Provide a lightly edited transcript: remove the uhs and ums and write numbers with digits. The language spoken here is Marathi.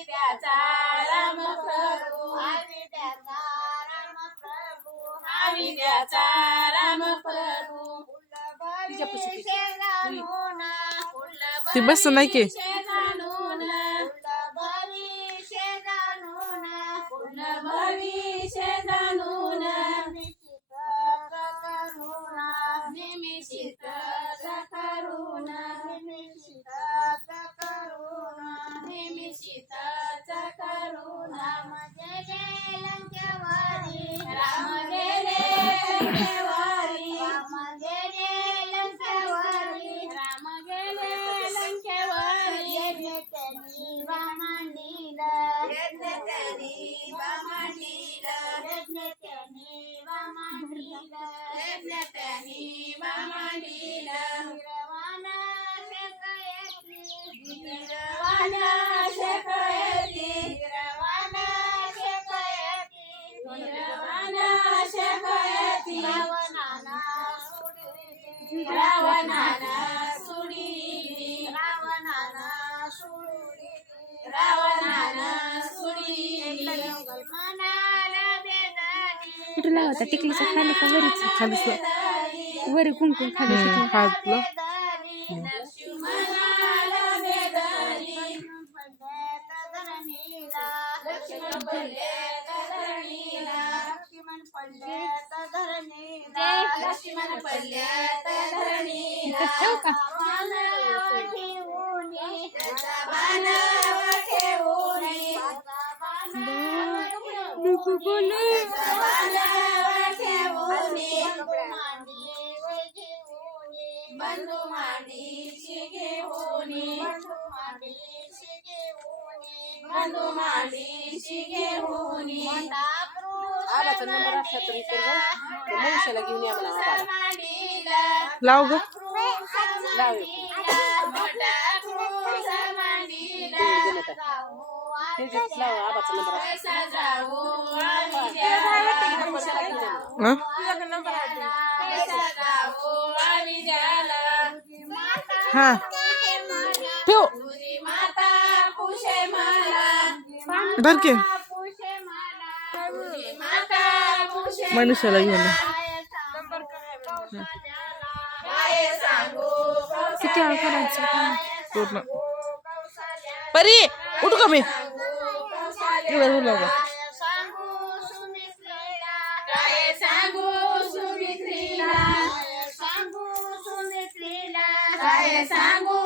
विद्याचा राम प्रभू हा विद्याचा राम प्रभू हा विद्याचा राम प्रभू ती बस नाही की भविष्य जाणून निमिषित करुणा राम गेले लंकेवारी राम गेले लंकेवारी राम गेले लंकेवारी राम गेले लंकेवारी त्यांनी वामांडीलं त्यांनी वामांडीलं रवाना शेकयती रावणाना सुडी मनाला बेदारी कुठे लावता टिकलीचं खाली का वरीच खालीच वरी कुंकुम खाली हातलं मनाला बेदारी लक्ष्मण पडले धरणीला लक्ष्मण पडले धरणीला बंधू मांडीशी घेऊन आबाचा नंबर असला तरी तर मनुष्याला घेऊन या मला आबाला लाव ग लाव त्याच्यात लाव आबाचा नंबर हा ठेव धर की मनुष्याला घेऊन किती वेळ करायचं पूर्ण परी उठू का मी सांगू